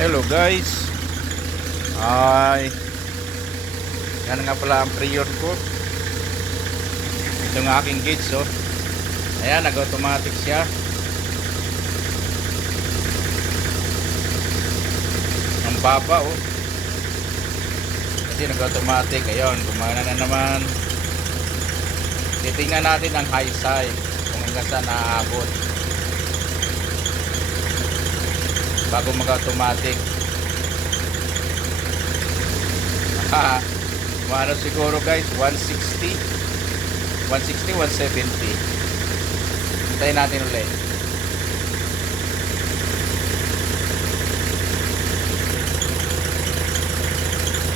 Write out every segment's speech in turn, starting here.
Hello guys. Ay, yan nga pala ang prior ko. Ito ng aking gauge, oh. Ayan, nag-automatic siya. Ang baba, oh. Kasi nag-automatic. Ayun, gumana na naman. Titingnan natin ang high side kung hanggang saan naaabot bago mag-automatic. Ano siguro guys, 160, 170. Hintayin natin ulit.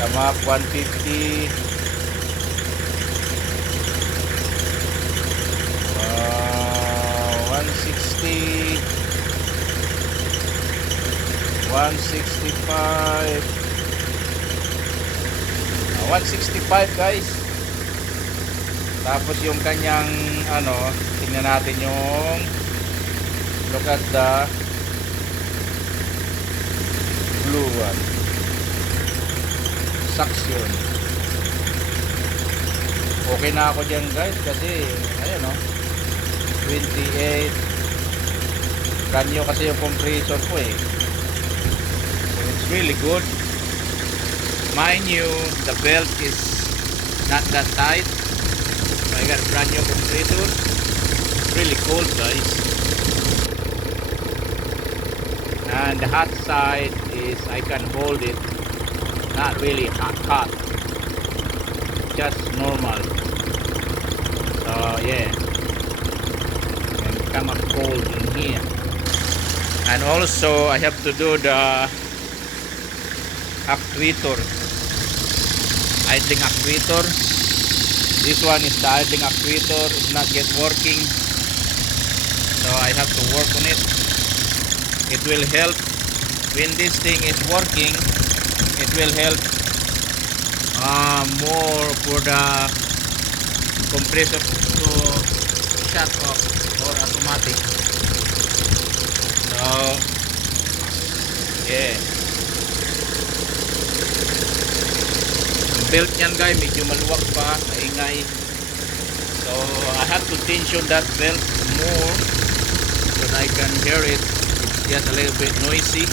Come up, 150. 160, 165. 165 guys. Tapos yung kanyang tingnan natin yung look at the blue one, suction. Okay na ako dyan guys, kasi ayun, 28. Kanyo kasi yung compressor ko eh, so it's really good. Mind you, the belt is not that tight. So I got a brand new compressor. It's really cold guys. And the hot side is I can hold it. Not really hot. Just normal. So yeah. And come up cold in here. And also I have to do the actuator. Idling actuator. This one is the idling actuator. It's not yet working, so I have to work on it. It will help when this thing is working. It will help more for the compressor to shut off or automatic. So yeah, belt nyan guys, medyo maluwag pa, maingay. So I have to tension that belt more so that I can hear it. It's just a little bit noisy.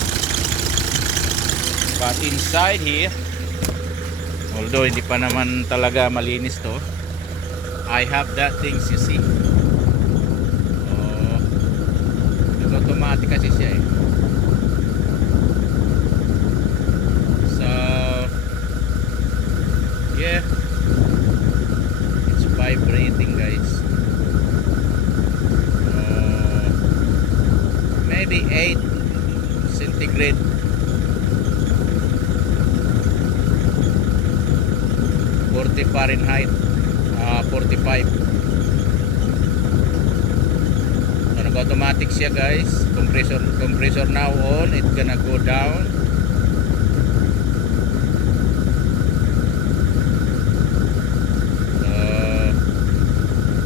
But inside here, although hindi pa naman talaga malinis to, I have that things, you see. Automatic kasi siya eh. Yeah, it's vibrating guys. Maybe 8 centigrade. Fahrenheit, 45. So nag-automatic siya guys. Compressor now on. It's gonna go down.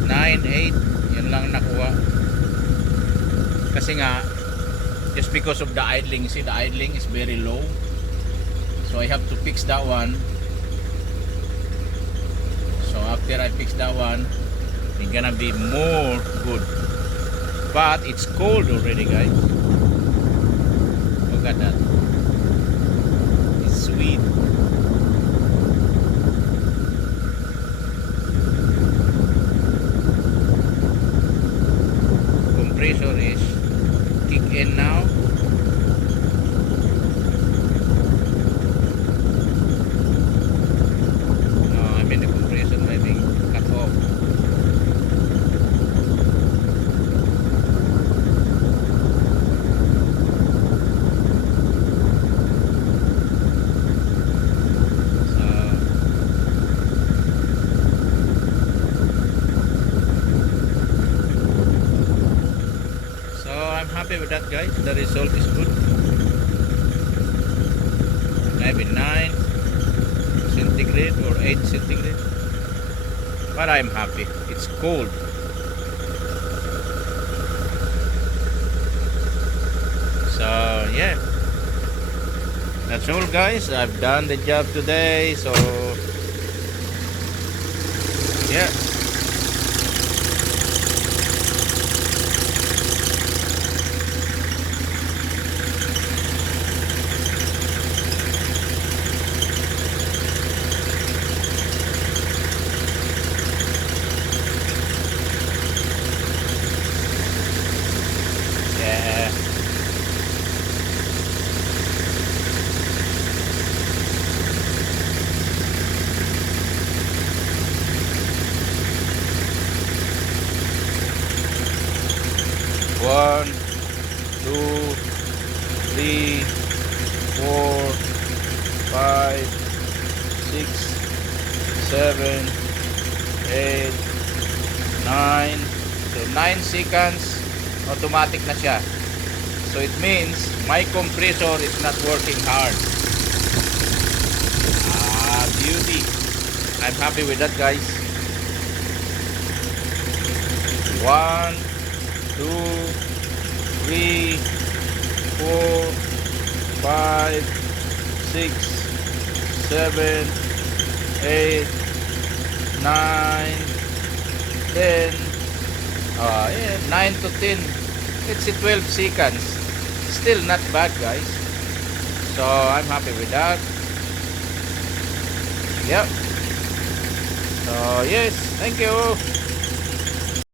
9.8, yun lang nakuha. Kasi nga, just because of the idling, see the idling is very low, so I have to fix that one. So after I fix that one, it's gonna be more good. But it's cold already guys. Look at that. It's sweet. Compressor is kick in now. I mean the compressor maybe cut off. I'm happy with that guys. The result is good. Maybe 9 centigrade or 8 centigrade, but I'm happy. It's cold. So yeah, That's all, guys. I've done the job today. So yeah. Yeah. One, two, three, 4, 5, 6, 7, 8, 9. So 9 seconds, automatic na siya. So it means my compressor is not working hard. Beauty. I'm happy with that, guys. 1, 2, 3, 4, 5, 6, 7, 8, 9, 10. Yeah, 9 to 10. Let's say 12 seconds. Still not bad, guys. So I'm happy with that. Yep. So yes, thank you.